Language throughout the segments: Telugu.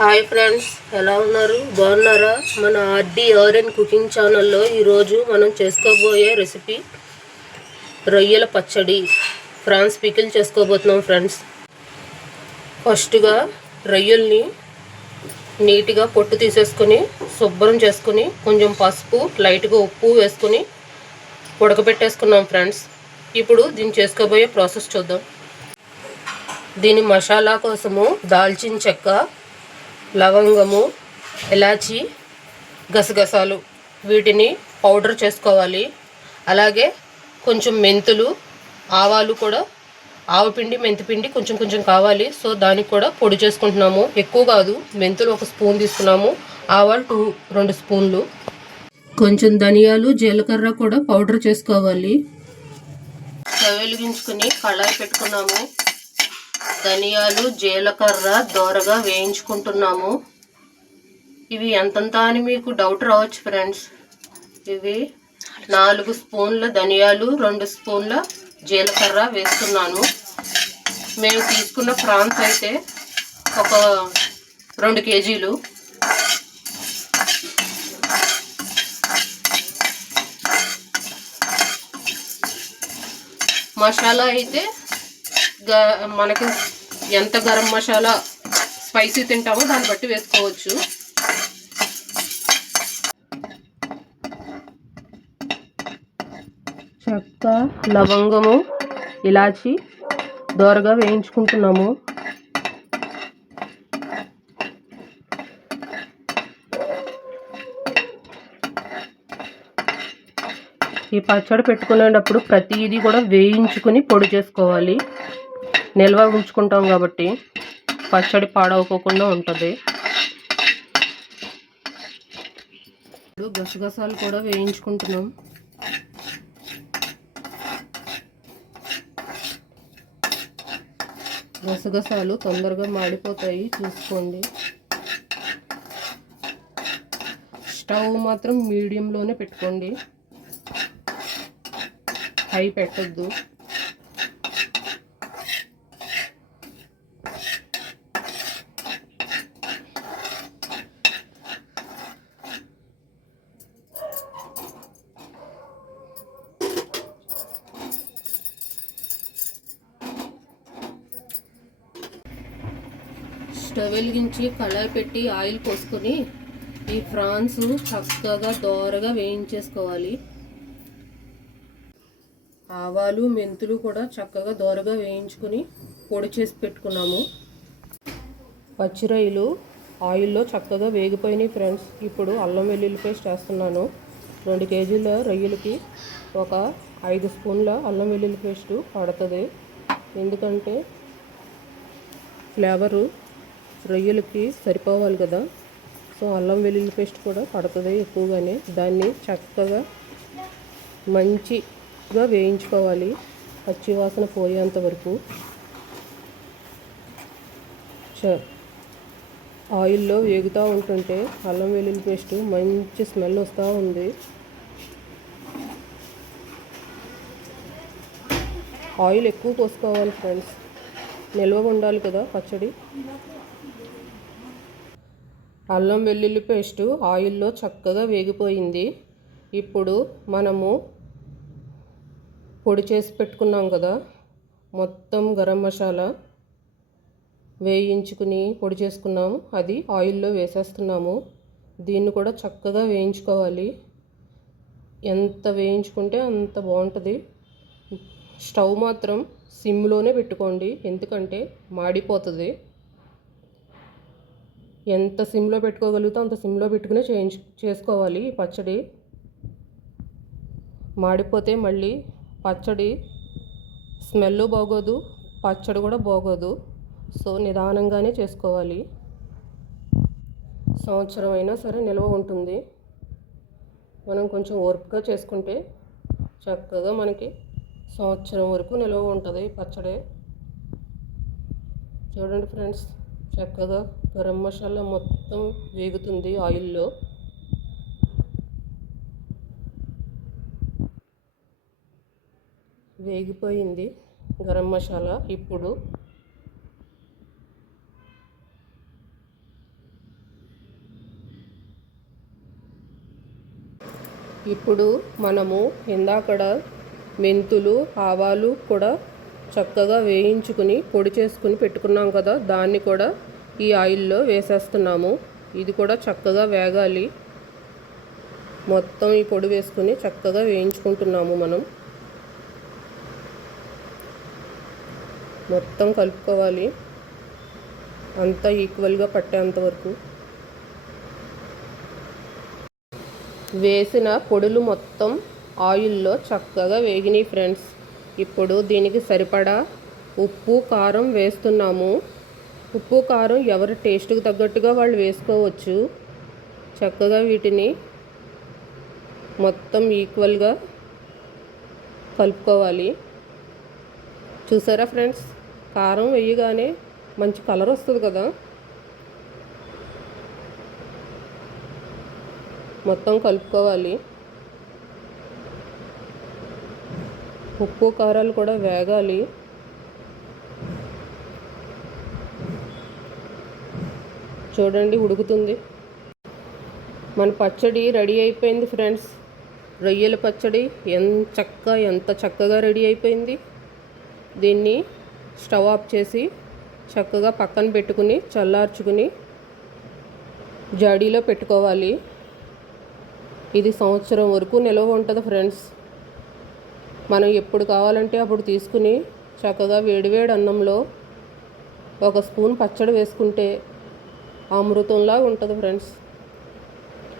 హాయ్ ఫ్రెండ్స్, ఎలా ఉన్నారు? బాగున్నారా? మన ఆర్ఎన్ కుకింగ్ ఛానల్లో ఈరోజు మనం చేసుకోబోయే రెసిపీ రొయ్యల పచ్చడి, ఫ్రాన్స్ పికిల్ చేసుకోబోతున్నాం ఫ్రెండ్స్. ఫస్ట్గా రొయ్యల్ని నీట్గా పొట్టు తీసేసుకొని శుభ్రం చేసుకుని కొంచెం పసుపు, లైట్గా ఉప్పు వేసుకొని ఉడకబెట్టేసుకున్నాం ఫ్రెండ్స్. ఇప్పుడు దీన్ని చేసుకోబోయే ప్రాసెస్ చూద్దాం. దీని మసాలా కోసము దాల్చిన చెక్క, లవంగము, ఇలాచి, గసగసాలు వీటిని పౌడర్ చేసుకోవాలి. అలాగే కొంచెం మెంతులు, ఆవాలు కూడా, ఆవపిండి, మెంతిపిండి కొంచెం కొంచెం కావాలి. సో దానికి కూడా పొడి చేసుకుంటున్నాము. ఎక్కువ కాదు, మెంతులు 1 స్పూన్ తీసుకున్నాము, ఆవాలు 2 స్పూన్లు, కొంచెం ధనియాలు, జీలకర్ర కూడా పౌడర్ చేసుకోవాలి. స్టవ్ వెలిగించుకుని కళాయి పెట్టుకున్నాము. ధనియాలు, జీలకర్ర దోరగా వేయించుకుంటున్నాము. ఇవి ఎంతంత అని మీకు డౌట్ రావచ్చు ఫ్రెండ్స్. ఇవి 4 స్పూన్ల ధనియాలు, 2 స్పూన్ల జీలకర్ర వేస్తున్నాను. మేము తీసుకున్న ప్రాన్స్ అయితే ఒక 2 కేజీలు. మసాలా అయితే మనకి ఎంత గరం మసాలా స్పైసీ తింటామో దాన్ని బట్టి వేసుకోవచ్చు. చెక్క, లవంగము, ఇలాచి దోరగా వేయించుకుంటున్నాము. ఈ పచ్చడి పెట్టుకునేటప్పుడు ప్రతిదీ కూడా వేయించుకుని పొడి చేసుకోవాలి. నిల్వ ఉంచుకుంటాం కాబట్టి పచ్చడి పాడవకోకుండా ఉంటుంది. ఇప్పుడు గసగసాలు కూడా వేయించుకుంటున్నాం. గసగసాలు తొందరగా మాడిపోతాయి, చూసుకోండి. స్టవ్ మాత్రం మీడియంలోనే పెట్టుకోండి, హై పెట్టద్దు. స్టవ్ వెలిగించి కళాయి పెట్టి ఆయిల్ పోసుకొని ఈ ఫ్రాన్స్ చక్కగా దోరగా వేయించేసుకోవాలి. ఆవాలు, మెంతులు కూడా చక్కగా దోరగా వేయించుకొని పొడి చేసి పెట్టుకున్నాము. పచ్చిరొయ్యలు ఆయిల్లో చక్కగా వేగిపోయినాయి ఫ్రెండ్స్. ఇప్పుడు అల్లం వెల్లుల్లి పేస్ట్ వేస్తున్నాను. 2 కేజీల రొయ్యలకి ఒక 5 స్పూన్ల అల్లం వెల్లుల్లి పేస్టు పడుతుంది. ఎందుకంటే ఫ్లేవరు రొయ్యలకి సరిపోవాలి కదా. సో అల్లం వెల్లుల్లి పేస్ట్ కూడా పడుతుంది ఎక్కువగానే. దాన్ని చక్కగా మంచిగా వేయించుకోవాలి, పచ్చి వాసన పోయేంత వరకు. ఆయిల్లో వేగుతూ ఉంటుంటే అల్లం వెల్లుల్లి పేస్ట్ మంచి స్మెల్ వస్తూ ఉంది. ఆయిల్ ఎక్కువ పోసుకోవాలి ఫ్రెండ్స్, నిల్వ ఉండాలి కదా పచ్చడి. అల్లం వెల్లుల్లి పేస్టు ఆయిల్లో చక్కగా వేగిపోయింది. ఇప్పుడు మనము పొడి చేసి పెట్టుకున్నాం కదా, మొత్తం గరం మసాలా వేయించుకుని పొడి చేసుకున్నాము, అది ఆయిల్లో వేసేస్తున్నాము. దీన్ని కూడా చక్కగా వేయించుకోవాలి. ఎంత వేయించుకుంటే అంత బాగుంటుంది. స్టవ్ మాత్రం సిమ్లోనే పెట్టుకోండి, ఎందుకంటే మాడిపోతుంది. ఎంత సిమ్లో పెట్టుకోగలుగుతా అంత సిమ్లో పెట్టుకునే చేసుకోవాలి ఈ పచ్చడి. మాడిపోతే మళ్ళీ పచ్చడి స్మెల్ బాగోదు, పచ్చడి కూడా బాగోదు. సో నిదానంగానే చేసుకోవాలి. సంవత్సరం అయినా సరే నిల్వ ఉంటుంది. మనం కొంచెం ఓర్పుగా చేసుకుంటే చక్కగా మనకి సంవత్సరం వరకు నిల్వ ఉంటుంది పచ్చడి. చూడండి ఫ్రెండ్స్, చక్కగా గరం మసాలా మొత్తం వేగుతుంది ఆయిల్లో. వేగిపోయింది గరం మసాలా. ఇప్పుడు ఇప్పుడు మనము ఇందాకడ మెంతులు ఆవాలు కూడా చక్కగా వేయించుకుని పొడి చేసుకుని పెట్టుకున్నాం కదా, దాన్ని కూడా ఈ ఆయిల్లో వేసేస్తున్నాము. ఇది కూడా చక్కగా వేగాలి. మొత్తం ఈ పొడి వేసుకుని చక్కగా వేయించుకుంటున్నాము. మనం మొత్తం కలుపుకోవాలి, అంతా ఈక్వల్గా పట్టేంత వరకు. వేసిన పొడులు మొత్తం ఆయిల్లో చక్కగా వేగినాయి ఫ్రెండ్స్. ఇప్పుడు దీనికి సరిపడా ఉప్పు కారం వేస్తున్నాము. ఉప్పు కారం ఎవరి టేస్ట్కి తగ్గట్టుగా వాళ్ళు వేసుకోవచ్చు. చక్కగా వీటిని మొత్తం ఈక్వల్గా కలుపుకోవాలి. చూసారా ఫ్రెండ్స్, కారం వేయగానే మంచి కలర్ వస్తుంది కదా. మొత్తం కలుపుకోవాలి. ఉప్పు కారాలు కూడా వేగాలి. చూడండి, ఉడుకుతుంది. మన పచ్చడి రెడీ అయిపోయింది ఫ్రెండ్స్. రొయ్యల పచ్చడి ఎంత చక్కగా రెడీ అయిపోయింది. దీన్ని స్టవ్ ఆఫ్ చేసి చక్కగా పక్కన పెట్టుకుని చల్లార్చుకుని జాడీలో పెట్టుకోవాలి. ఇది సంవత్సరం వరకు నిల్వ ఉంటుంది ఫ్రెండ్స్. మనం ఎప్పుడు కావాలంటే అప్పుడు తీసుకుని చక్కగా వేడివేడి అన్నంలో ఒక స్పూన్ పచ్చడి వేసుకుంటే అమృతంలా ఉంటుంది ఫ్రెండ్స్.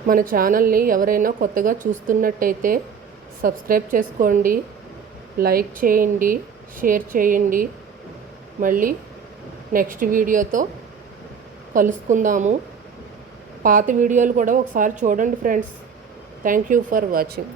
మన ఛానల్ని ఎవరైనా కొత్తగా చూస్తున్నట్టయితే సబ్స్క్రైబ్ చేసుకోండి, లైక్ చేయండి, షేర్ చేయండి. మళ్ళీ నెక్స్ట్ వీడియోతో కలుసుకుందాము. పాత వీడియోలు కూడా ఒకసారి చూడండి friends. Thank you for watching.